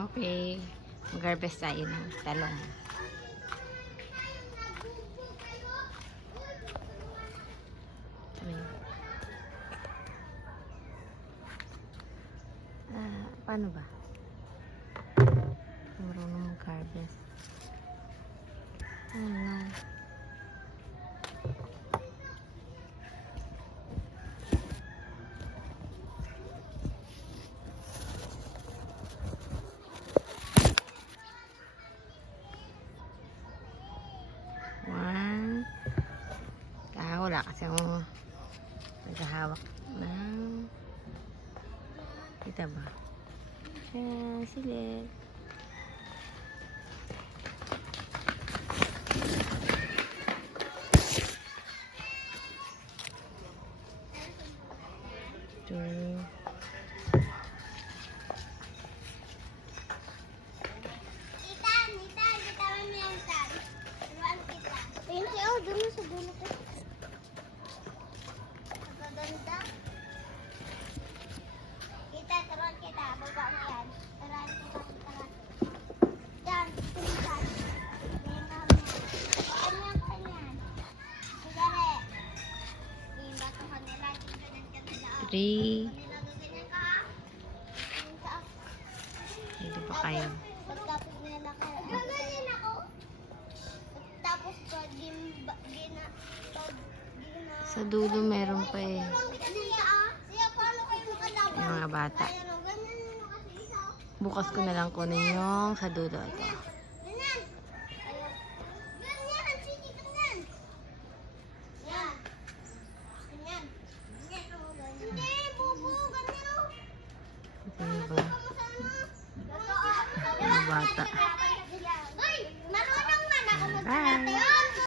Okay. Mag-harvest tayo ng talong. Paano ba? Marunong mag-harvest. Ano? Wala kasi ako naghahawak ng kita ba? Sili. Three. Hindi ba kayo? Sa dulo meron pa eh. Yung mga bata. Bukas ko na lang kunin yung sa dulo ito. Ito ba? Mga bata.